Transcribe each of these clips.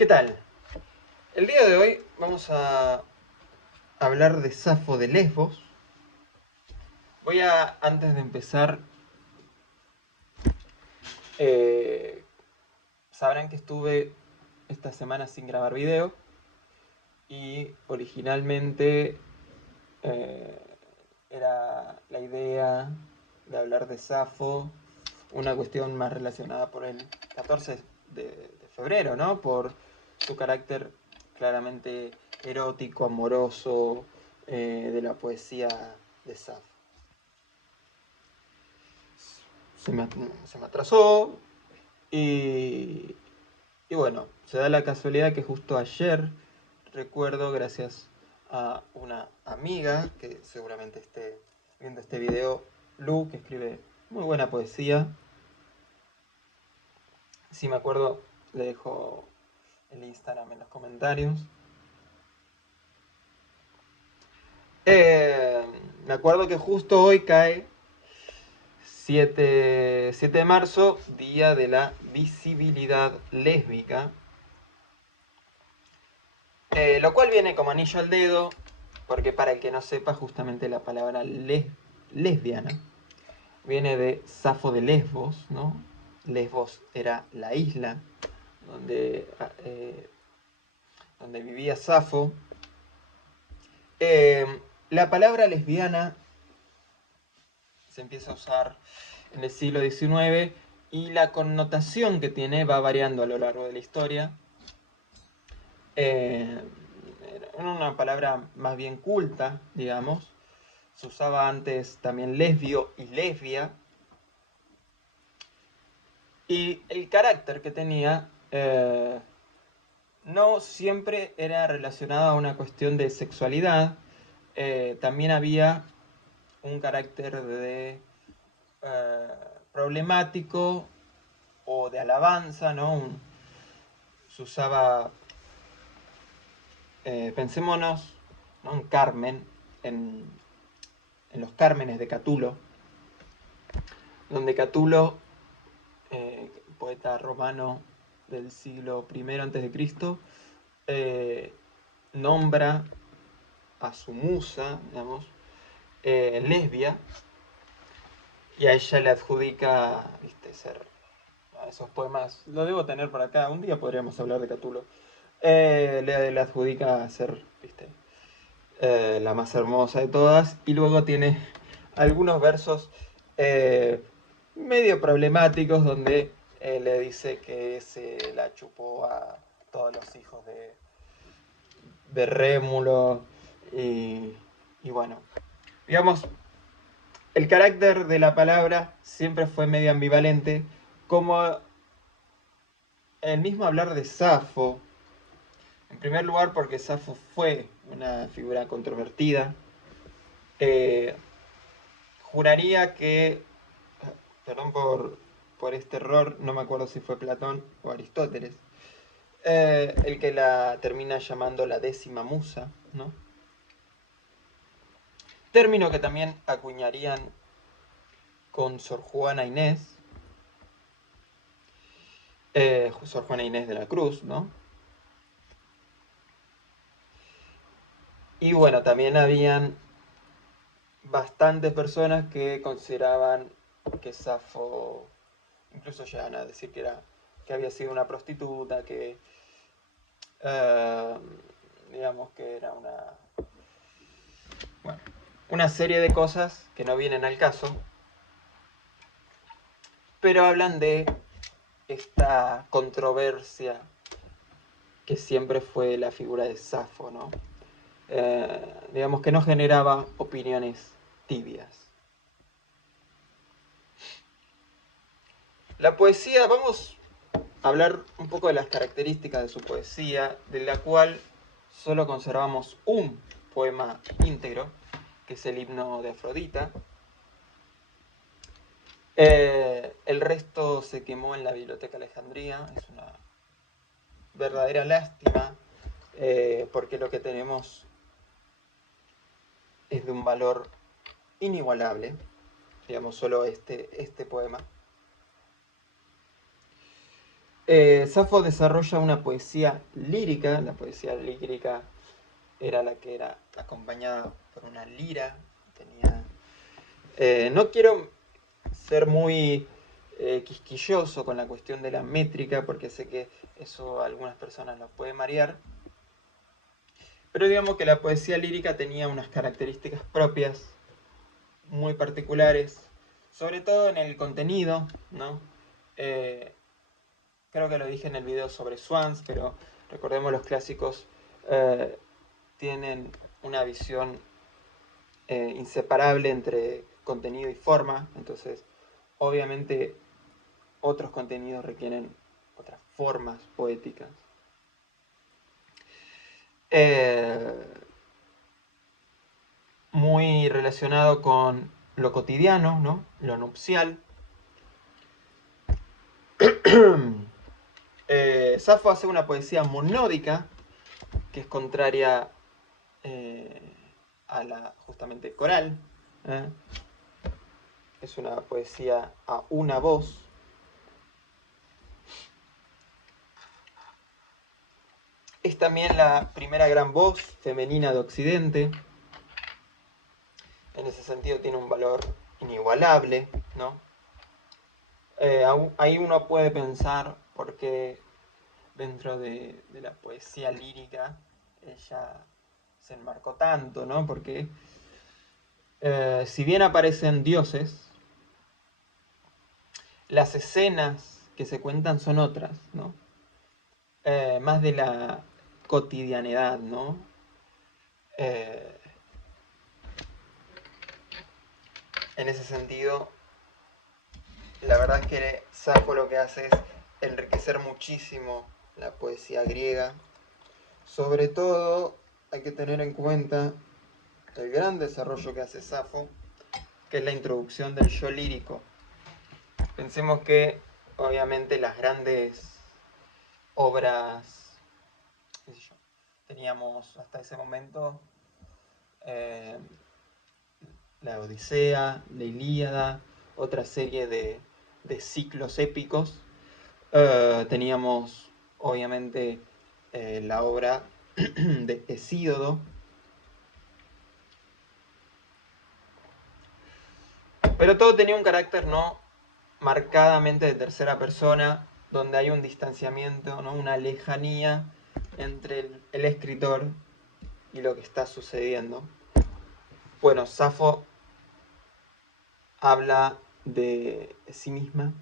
¿Qué tal? El día de hoy vamos a hablar de Safo de Lesbos. Antes de empezar, eh, sabrán que estuve esta semana sin grabar video y originalmente eh, era la idea de hablar de Safo, una cuestión más relacionada por el 14 de febrero, ¿no? Por su carácter claramente erótico, amoroso, de la poesía de Safo. Se me, se me atrasó y, y bueno, se da la casualidad que justo ayer recuerdo, gracias a una amiga que seguramente esté viendo este video, Lu, que escribe muy buena poesía. Si me acuerdo, le dejo el Instagram en los comentarios. Eh, Me acuerdo que justo hoy cae 7 de marzo, Día de la Visibilidad Lésbica, lo cual viene como anillo al dedo, porque para el que no sepa, justamente la palabra lesbiana viene de Safo de Lesbos, ¿no? Lesbos era la isla donde, donde vivía Safo. La palabra lesbiana se empieza a usar en el siglo XIX y la connotación que tiene va variando a lo largo de la historia. Era una palabra más bien culta, digamos. Se usaba antes también lesbio y lesbia. Y el carácter que tenía no siempre era relacionado a una cuestión de sexualidad. También había un carácter de problemático o de alabanza, ¿no? Se usaba, pensémonos, ¿no? Un Carmen, en, en los Cármenes de Catulo, donde Catulo, poeta romano del siglo I a.C., nombra a su musa, digamos, lesbia, y a ella le adjudica, viste, ser a esos poemas, lo debo tener por acá, un día podríamos hablar de Catulo, le adjudica ser, viste, la más hermosa de todas, y luego tiene algunos versos eh, medio problemáticos donde le dice que se la chupó a todos los hijos de Rémulo, y, y bueno, digamos, el carácter de la palabra siempre fue medio ambivalente, como el mismo hablar de Safo. En primer lugar, porque Safo fue una figura controvertida. Eh, Juraría que, perdón por este error, no me acuerdo si fue Platón o Aristóteles, el que la termina llamando la décima musa, ¿no? Término que también acuñarían con Sor Juana Inés, Sor Juana Inés de la Cruz, ¿no? Y bueno, también habían bastantes personas que consideraban que Safo, incluso llegan a decir que había sido una prostituta, que eh, digamos que era bueno, una serie de cosas que no vienen al caso, pero hablan de esta controversia que siempre fue la figura de Safo, ¿no? Digamos que no generaba opiniones tibias. La poesía, vamos a hablar un poco de las características de su poesía, de la cual solo conservamos un poema íntegro, que es el himno de Afrodita. El resto se quemó en la Biblioteca Alejandría, es una verdadera lástima, porque lo que tenemos es de un valor inigualable, digamos, solo este poema. Safo desarrolla una poesía lírica. La poesía lírica era la que era acompañada por una lira. No quiero ser muy quisquilloso con la cuestión de la métrica, porque sé que eso a algunas personas los puede marear. Pero digamos que la poesía lírica tenía unas características propias, muy particulares, sobre todo en el contenido, ¿no? Eh, Creo que lo dije en el video sobre Swans, pero recordemos los clásicos tienen una visión inseparable entre contenido y forma, entonces obviamente otros contenidos requieren otras formas poéticas. Eh, Muy relacionado con lo cotidiano, ¿no? Lo nupcial. Safo hace una poesía monódica, que es contraria a la justamente coral. ¿eh? Es una poesía a una voz. Es también la primera gran voz femenina de Occidente. En ese sentido tiene un valor inigualable, ¿no? Ahí uno puede pensar por qué dentro de la poesía lírica ella se enmarcó tanto, ¿no? Porque si bien aparecen dioses, las escenas que se cuentan son otras, ¿no? Más de la cotidianidad, ¿no? Eh, en ese sentido, la verdad es que Safo lo que hace es enriquecer muchísimo la poesía griega. Sobre todo hay que tener en cuenta el gran desarrollo que hace Safo, que es la introducción del yo lírico. Pensemos que obviamente las grandes obras, qué sé yo, teníamos hasta ese momento eh, la Odisea, la Ilíada, otra serie de ciclos épicos. Teníamos obviamente la obra de Hesíodo. Pero todo tenía un carácter no marcadamente de tercera persona, donde hay un distanciamiento, ¿no? Una lejanía entre el escritor y lo que está sucediendo. Bueno, Safo habla de sí misma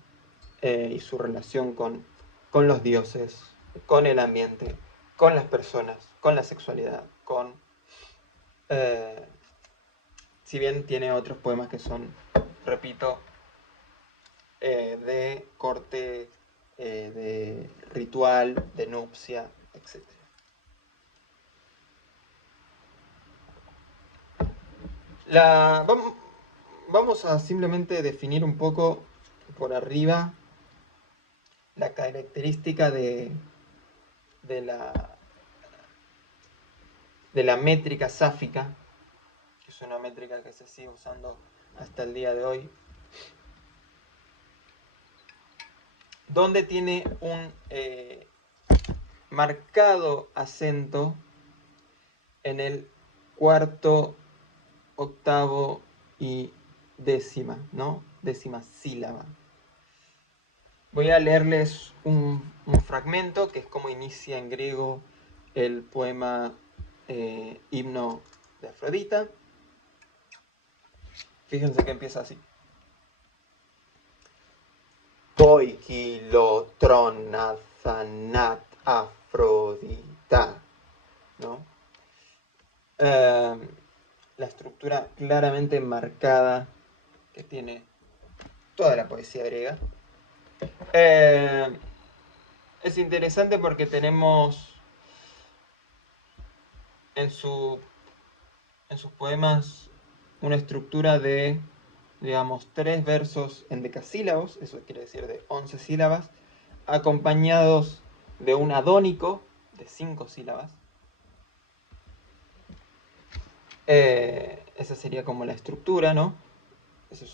y su relación con los dioses, con el ambiente, con las personas, con la sexualidad, con... Eh, si bien tiene otros poemas que son, repito, de corte, de ritual, de nupcia, etc. La, vamos a simplemente definir un poco por arriba la característica de, la, de la métrica sáfica, que es una métrica que se sigue usando hasta el día de hoy, donde tiene un marcado acento en el cuarto, octavo y décima, ¿no? Décima sílaba. Voy a leerles un fragmento que es como inicia en griego el poema Himno de Afrodita. Fíjense que empieza así. Poikilotron Athanat Afrodita, ¿no? La estructura claramente marcada que tiene toda la poesía griega. Es interesante porque tenemos en, en sus poemas una estructura de, digamos, 3 versos en decasílabos, eso quiere decir de 11 sílabas, acompañados de un adónico de 5 sílabas. Esa sería como la estructura, ¿no? Eso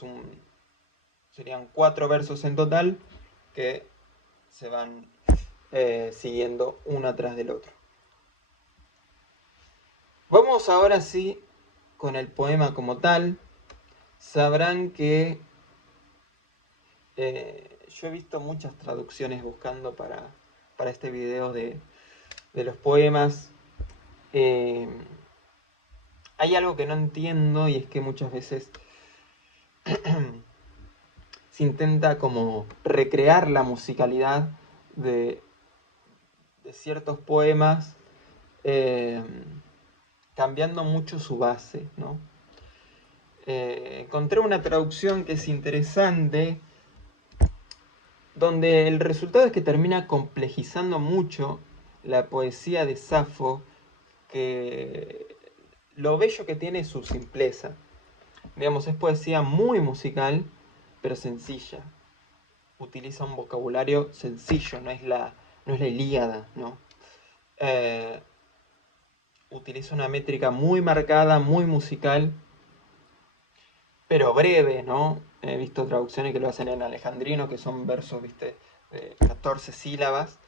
serían 4 versos en total que se van siguiendo uno atrás del otro. Vamos ahora sí con el poema como tal. Sabrán que yo he visto muchas traducciones buscando para este video de los poemas. Eh, Hay algo que no entiendo y es que muchas veces se intenta como recrear la musicalidad de, de ciertos poemas, eh, cambiando mucho su base, ¿no? Encontré una traducción que es interesante, donde el resultado es que termina complejizando mucho la poesía de Safo, que lo bello que tiene es su simpleza. Digamos, es poesía muy musical, pero sencilla. Utiliza un vocabulario sencillo, no es la Ilíada, ¿no? Eh, Utiliza una métrica muy marcada, muy musical, pero breve, ¿no? He visto traducciones que lo hacen en alejandrino, que son versos, ¿viste? De 14 sílabas.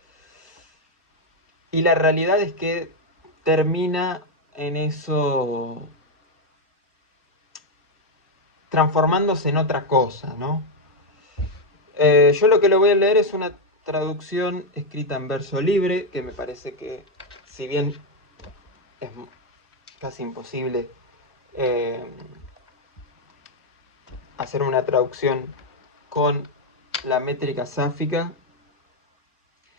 Y la realidad es que termina en eso transformándose en otra cosa, ¿no? Yo lo que le voy a leer es una traducción escrita en verso libre, que me parece que, si bien es casi imposible eh, hacer una traducción con la métrica sáfica,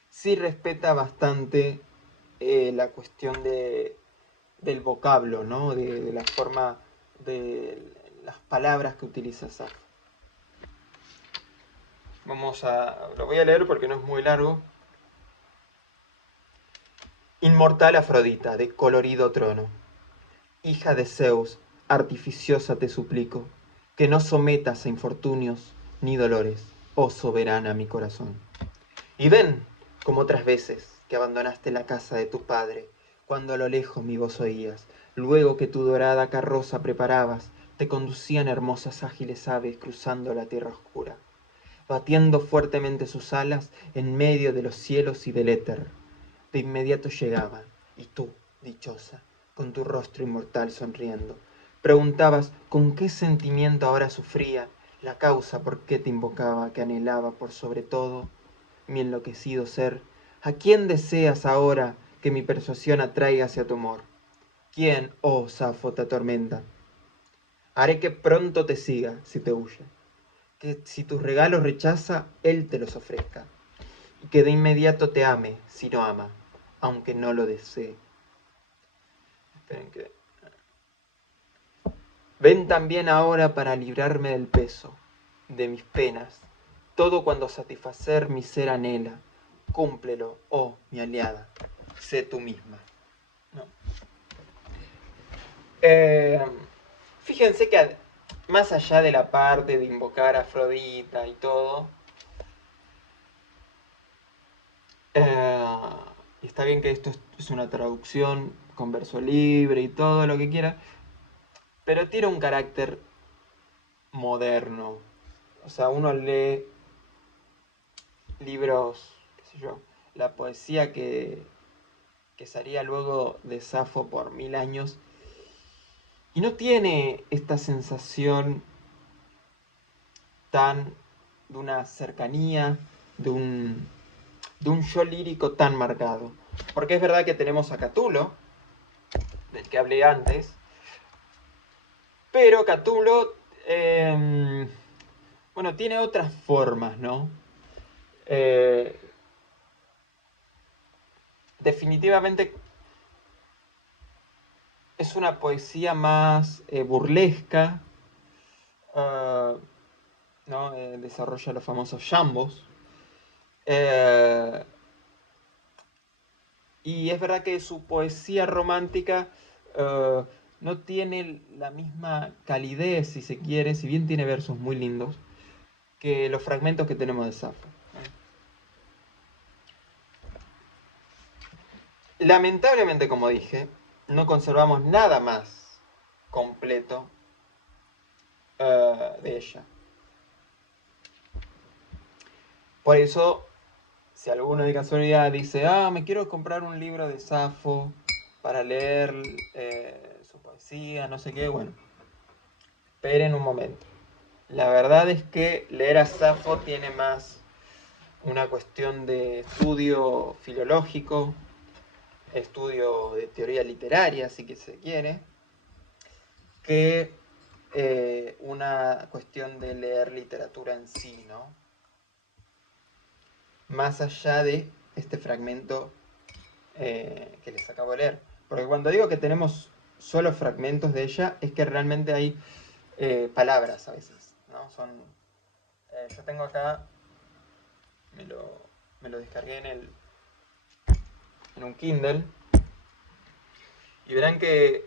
sí respeta bastante la cuestión del vocablo, ¿no? De la forma de las palabras que utiliza Safo. Lo voy a leer porque no es muy largo. Inmortal Afrodita, de colorido trono, hija de Zeus, artificiosa te suplico, que no sometas a infortunios ni dolores, oh soberana mi corazón. Y ven, como otras veces, que abandonaste la casa de tu padre, cuando a lo lejos mi voz oías, luego que tu dorada carroza preparabas, te conducían hermosas ágiles aves cruzando la tierra oscura, batiendo fuertemente sus alas en medio de los cielos y del éter. De inmediato llegaban, y tú, dichosa, con tu rostro inmortal sonriendo, preguntabas con qué sentimiento ahora sufría, la causa por qué te invocaba, que anhelaba por sobre todo mi enloquecido ser. ¿A quién deseas ahora que mi persuasión atraiga hacia tu amor? ¿Quién, oh Safo, te atormenta? Haré que pronto te siga si te huye, que si tus regalos rechaza, él te los ofrezca, y que de inmediato te ame si no ama, aunque no lo desee. Esperen que... Ven también ahora para librarme del peso, de mis penas, todo cuando satisfacer mi ser anhela. Cúmplelo, oh mi aliada, sé tú misma. ¿No? Eh, Fíjense que más allá de la parte de invocar a Afrodita y todo, y está bien que esto es una traducción con verso libre y todo lo que quiera, pero tiene un carácter moderno. O sea, uno lee libros, qué sé yo, la poesía que salía luego de Safo por 1000 años, y no tiene esta sensación tan de una cercanía, de un yo lírico tan marcado. Porque es verdad que tenemos a Catulo, del que hablé antes, pero Catulo, bueno, tiene otras formas, ¿no? Eh, Definitivamente es una poesía más burlesca, uh, ¿no? Desarrolla los famosos jambos. Eh, y es verdad que su poesía romántica no tiene la misma calidez, si se quiere, si bien tiene versos muy lindos, que los fragmentos que tenemos de Safo. Lamentablemente, como dije, no conservamos nada más completo de ella. Por eso si alguno de casualidad dice, me quiero comprar un libro de Safo para leer su poesía, no sé qué, bueno, esperen un momento. La verdad es que leer a Safo tiene más una cuestión de estudio filológico, estudio de teoría literaria, si que se quiere, que una cuestión de leer literatura en sí, ¿no? Más allá de este fragmento que les acabo de leer. Porque cuando digo que tenemos solo fragmentos de ella, es que realmente hay palabras a veces, ¿no? Yo tengo acá, me lo descargué en un Kindle, y verán que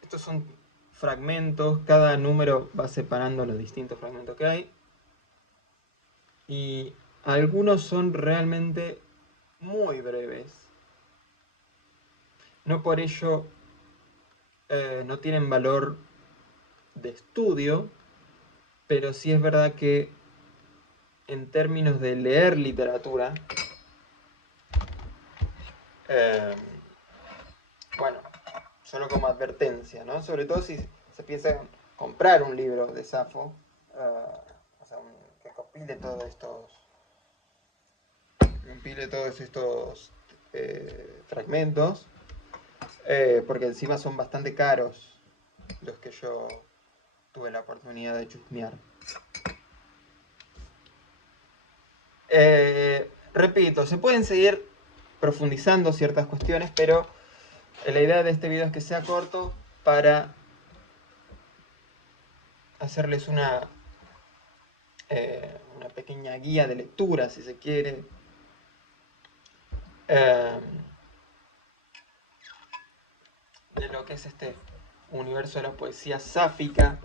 estos son fragmentos, cada número va separando los distintos fragmentos que hay, y algunos son realmente muy breves. No por ello no tienen valor de estudio, pero sí es verdad que en términos de leer literatura, eh, bueno, solo como advertencia, ¿no? Sobre todo si se piensa en comprar un libro de Safo, o sea, que compile todos estos fragmentos, porque encima son bastante caros los que yo tuve la oportunidad de chusmear. Repito, se pueden seguir profundizando ciertas cuestiones, pero la idea de este video es que sea corto para hacerles una pequeña guía de lectura, si se quiere, de lo que es este universo de la poesía sáfica,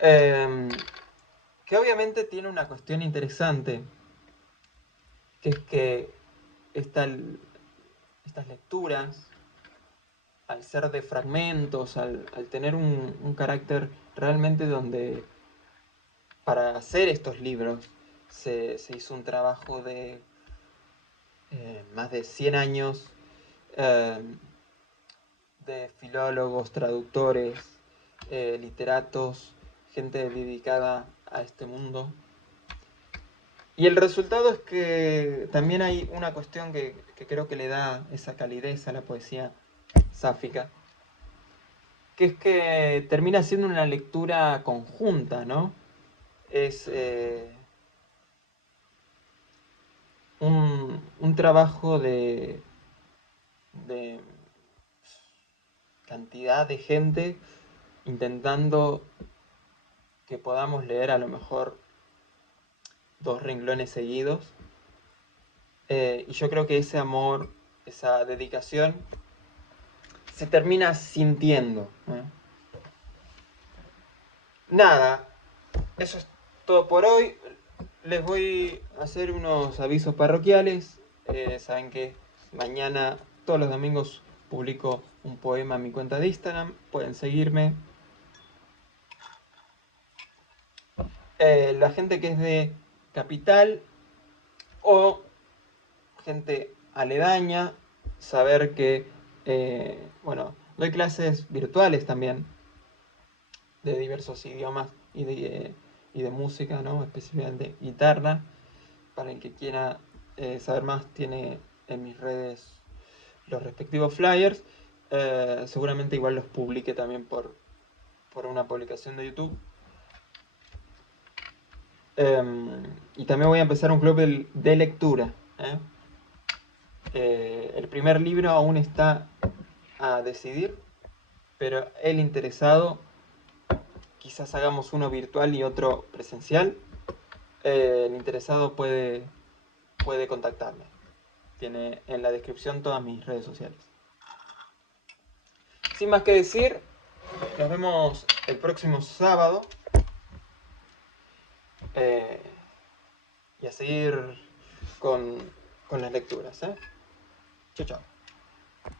que obviamente tiene una cuestión interesante, que es que estas lecturas, al ser de fragmentos, al tener un carácter realmente donde para hacer estos libros se hizo un trabajo de más de 100 años eh, de filólogos, traductores, literatos, gente dedicada a este mundo. Y el resultado es que también hay una cuestión que creo que le da esa calidez a la poesía sáfica, que es que termina siendo una lectura conjunta, ¿no? Es un trabajo de cantidad de gente intentando que podamos leer a lo mejor 2 renglones seguidos. Y yo creo que ese amor, esa dedicación, se termina sintiendo, ¿eh? Nada, eso es todo por hoy. Les voy a hacer unos avisos parroquiales. Saben que mañana, todos los domingos, publico un poema en mi cuenta de Instagram. Pueden seguirme. La gente que es de Capital o gente aledaña, saber que, bueno, doy clases virtuales también de diversos idiomas y de música, ¿no? Especialmente guitarra. Para el que quiera saber más, tiene en mis redes los respectivos flyers. Seguramente igual los publique también por una publicación de YouTube. Y también voy a empezar un club de lectura. El primer libro aún está a decidir, pero el interesado, quizás hagamos uno virtual y otro presencial. El interesado puede contactarme. Tiene en la descripción todas mis redes sociales. Sin más que decir, nos vemos el próximo sábado. Y a seguir con las lecturas. Chao, chao.